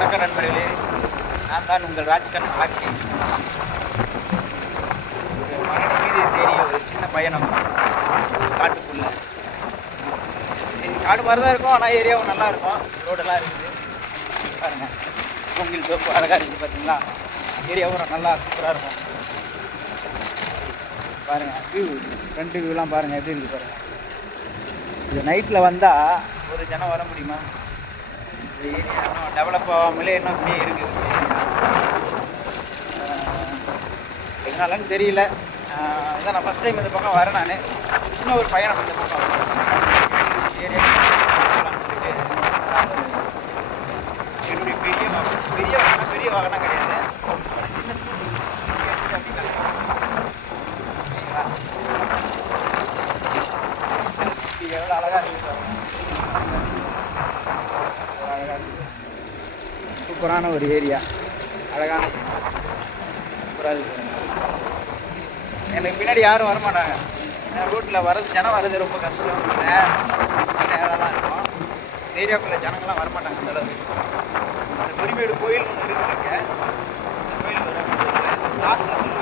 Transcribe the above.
வணக்கம் நண்பர்களே நான் தான் உங்கள் ராஜ்கண்ணன் ஹாக்கி ஒரு மன மீது தேடிய ஒரு சின்ன பயணம் காட்டுக்குள்ள. காடு மாதிரி தான் இருக்கும் ஆனால் ஏரியாவும் நல்லா இருக்கும். ரோடெல்லாம் இருக்குது. பாருங்கள் மூங்கில் தோப்பு அழகாக இருக்குது பார்த்தீங்களா ஏரியாவும் நல்லா சூப்பராக இருக்கும். பாருங்கள் வியூ ஃப்ரண்ட் வியூலாம் பாருங்கள் எப்படி இருக்குது பாருங்கள் இது நைட்டில் வந்தால் ஒரு ஜனம் வர முடியுமா? இந்த ஏரியா இன்னும் டெவலப் ஆகாமலே இன்னும் அப்படியே இருக்குது. என்னாலன்னு தெரியல. இதான் நான் ஃபஸ்ட் டைம் இந்த பக்கம் வரேன் நான். சின்ன ஒரு பயணம் இந்த பக்கம் ஏரியா என்னுடைய பெரிய வாகனம் பெரிய வாகனம் பெரிய வாகனம் கிடையாது. சின்ன ஸ்கூல் அப்படி சரிங்களா? எவ்வளோ அழகாக இருக்குது பாருங்க. எவ்வளோ அழகா இருக்குது. சூப்பரான ஒரு ஏரியா. அழகான சூப்பராக இருக்குது எனக்கு பின்னாடி யாரும் வரமாட்டாங்க ஏன்னா ரோட்டில் வர்றது ஜனம் வர்றது ரொம்ப கஷ்டம். நேராக தான் இருக்கும். இந்த ஏரியாக்குள்ளே ஜனங்கள்லாம் வரமாட்டாங்க அந்த அளவுக்கு. அந்த பொறிமேடு கோயில் ஒன்று இருக்குதுங்க அந்த கோயில் வர லாஸ்ட்டில் சொல்லுவேன்